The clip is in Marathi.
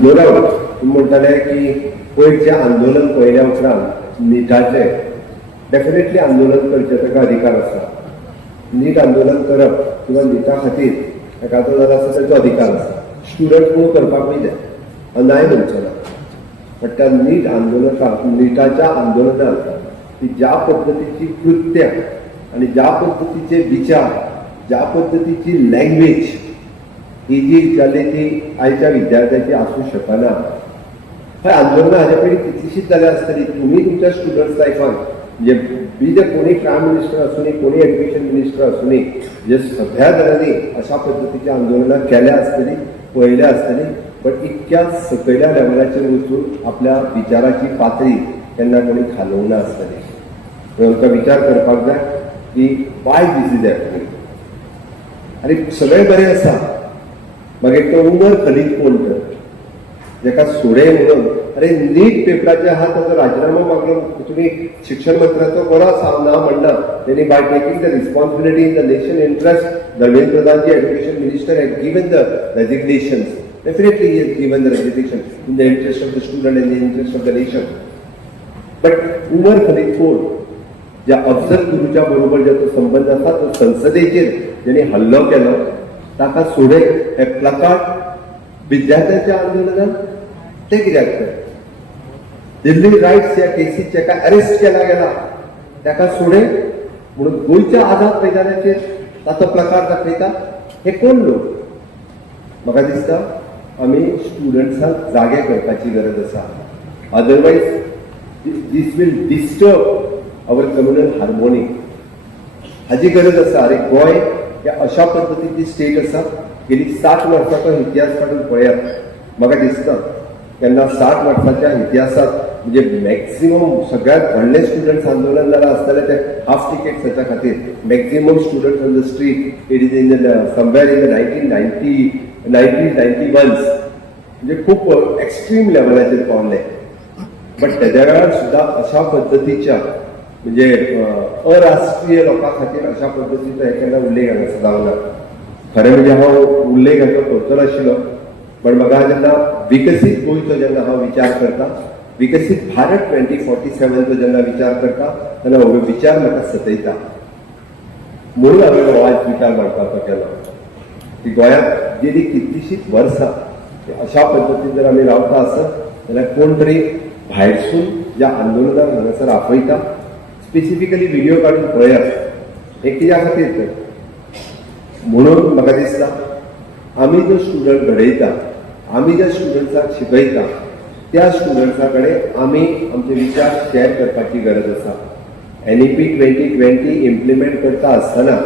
नो डाउट तुम्ही म्हणटाले की पयरचें आंदोलन पळयल्या उपरांत निटाचे डेफिनेटली आंदोलन करचे ताका अधिकार आसा. नीट आंदोलन करप किंवा निटा खातीर एखादो जालो आसा ताचो अधिकार आसा. स्टुडंट मूव करपाकूय जाय हांव नाय म्हणचो ना. पण त्या नीट आंदोलकाक निटाच्या आंदोलनात ती ज्या पद्धतीची कृत्या आणि ज्या पद्धतीचे विचार ज्या पद्धतीची लँग्वेज ही जी जाली ती आयच्या विद्यार्थ्याची आसूं शकना. हय आंदोलनां हाज्या पयलीं कितलीशीच जाल्यार आसतली. तुमी तुमच्या स्टुडंट्स लायफान म्हणजे बी जे कोणी प्रायम मिनिस्टर आसूं कोणी एज्युकेशन मिनिस्टर आसूं जे सगळ्या जाणांनी अशा पद्धतीची आंदोलनां केल्या आसतली पळयल्या आसतली. पण इतक्या सकयल्या लेवलाचेर वचून आपल्या विचाराची पातळी केन्ना कोणी खालोवना आसतली. आमकां विचार करपाक जाय की वाय दीस इज हॅपनिंग. आनी सगळें बरें आसा मागीर तो उमर खलीद कोण तर जाका सोडे म्हणून अरे नीट पेपराचे आहा ताचो राजीनामा मागलो. तुम्ही शिक्षण मंत्र्याचो बरो ना म्हणना. त्यांनी by taking the responsibility in the nation interest Dharmendra Pradhanji education minister had given the resignations. Definitely he has given the resignation in the interest of the student and the interest of the nation. But उमर खलीद कोण ज्या अफजल गुरुच्या बरोबर ज्याचो संबंध आसा तो संसदेचेर ज्यांनी हल्लो केलो ताका सोडे हे प्लकार्ड विद्यार्थ्यांच्या आंदोलनात ते कित्याक तर दिल्ली रायट्स ह्या केसीत जाका अरेस्ट केला गेला ताका सोडे म्हणून गोंयच्या आझाद मैदानाचेर ताचो प्लकार्ड दाखयता. हे कोण लोक? म्हाका दिसता आमी स्टुडंट्सांक जागे करपाची गरज आसा. Otherwise this will disturb our communal harmony. हाची गरज आसा. अरे गोंय हे अशा पद्दतीची स्टेट आसा. गेली 60 वर्सांचो इतिहास काडून पळयात. म्हाका दिसता केन्ना 60 वर्सांच्या इतिहासात म्हणजे मॅक्सिमम सगळ्यात व्हडलें स्टुडंट्स आंदोलन जालां आसतलें ते हाफ टिकेट्साच्या खातीर. Maximum students on the street it is in the somewhere in the 1991 म्हणजे खूप एक्स्ट्रीम लेवलाचेर पावले. बट तेज्या वेळार सुद्धा अशा पद्दतीच्या म्हणजे अराष्ट्रीय लोकां खातीर अशा पद्दतीचो हे केन्ना उल्लेख हांगासर जावना. खरें म्हणजे हांव उल्लेख हाचो करतलो आशिल्लो. पण म्हाका जेन्ना विकसीत गोंयचो जेन्ना हांव विचार करता विकसीत भारत 2047चो जेन्ना विचार करता तेन्ना हो विचार म्हाका सतयता. म्हणून हांवें हो आज विचार मांडपाचो केलो की गोंयांत गेली कितलीशींच वर्सां अशा पद्दतीन जर आमी रावता आसत जाल्यार कोण तरी भायरसून ज्या आंदोलनाक हांगासर आपयता स्पेसिफिकली व्हिडिओ काडून पळयात हे कित्या खातीर तर म्हणून म्हाका दिसता आमी जो स्टुडंट घडयता आमी ज्या स्टुडंट्साक शिकयता त्या स्टुडंट्सा कडेन आमी आमचे विचार शेअर करपाची गरज आसा. NEP 2020 इम्प्लिमेंट करता आसतना